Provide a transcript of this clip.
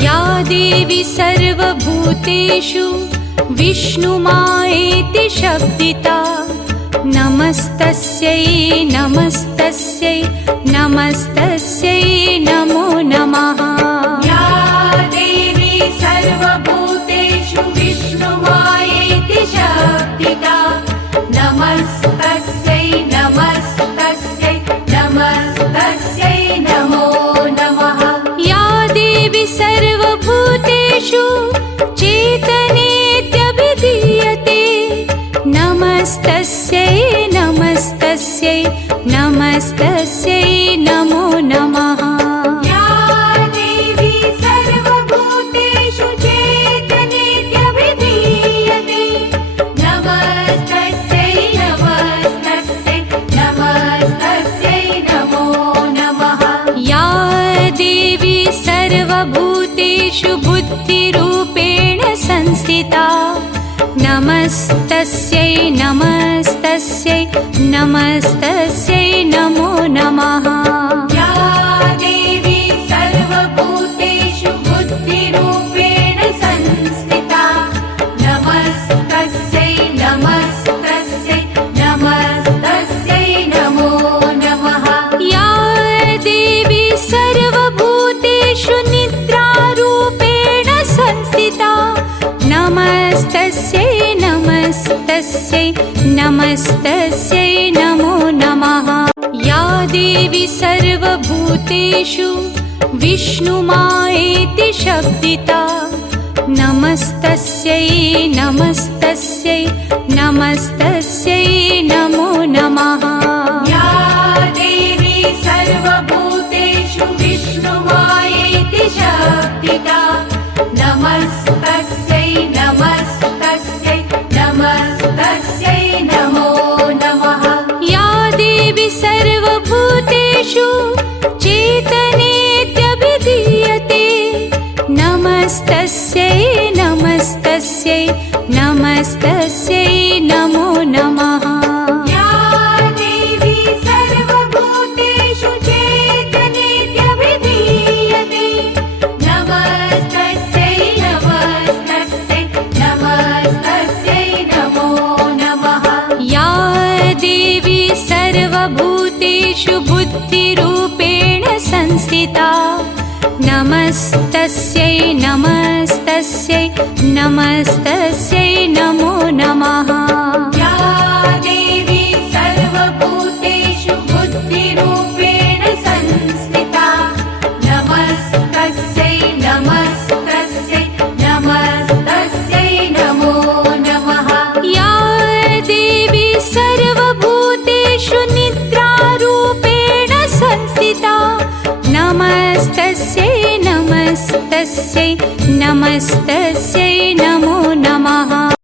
या देवी सर्वभूतेषु विष्णुमायेति शब्दिता नमस्तस्यै नमस्तस्यै नमस्तस्यै नमो नमः। या देवी सर्वभूतेषु विष्णुमायेति शब्दिता नमस्तस्यै नमस्तस्यै नमस्तस्यै नमो नमः। या देवी सर्वभूतेषु चेतनेत्यभिधीयते नमस्तस्यै नमस्तस्यै नमस्तस्यै नमो नमः। या देवी सर्वभूतेषु चेतनेत्यभिधीयते नमस्तस्यै नमस्तस्यै नमस्तस्यै नमो नमः। या देवी सर्वभूतेषु बुद्धिरूपेण संस्थिता नमस्तस्यै नमस्तस्यै नमस्तस्यै नमो नमः। या देवी सर्वभूतेषु बुद्धिरूपेण संस्थिता नमस्तस्यै नमस्तस्यै नमस्तस्यै नमो नमः। या देवी सर्वभूतेषु निद्रारूपेण संस्थिता नमस्तस्यै नमस्तस्यै नमस्तस्यै नमो नमः। या देवी सर्वभूतेषु विष्णुमायेति शब्दिता नमस्तस्यै नमस्तस्यै नमस्तस्यै नमो नमः। या देवी सर्वभूतेषु विष्णुमायेति शब्दिता नमस्तस्यै नमस्तस्यै नमस्तस्यै नमो नमः। या देवी सर्वभूतेषु चेतनेत्यभिधीयते नमस्तस्यै नमस्तस्यै नमस्तस्यै नमो नमः। या देवी सर्वभूतेषु चेतनेत्यभिधीयते नमस्तस्यै नमस्तस्यै नमस्तस्यै नमो नमः। या देवी सर्वभूतेषु बुद्धिरूपेण संस्थिता नमस्तस्यै नमस्तस्यै नमस्तस्यै नमो नमः। या देवी सर्वभूतेषु बुद्धिरूपेण संस्थिता नमस्तस्यै नमस्तस्यै नमस्तस्यै नमो नमः। या देवी सर्वभूतेषु निद्रारूपेण संस्थिता नमस्तस्यै नमस्तस्यै नमस्तस्यै नमो नमः।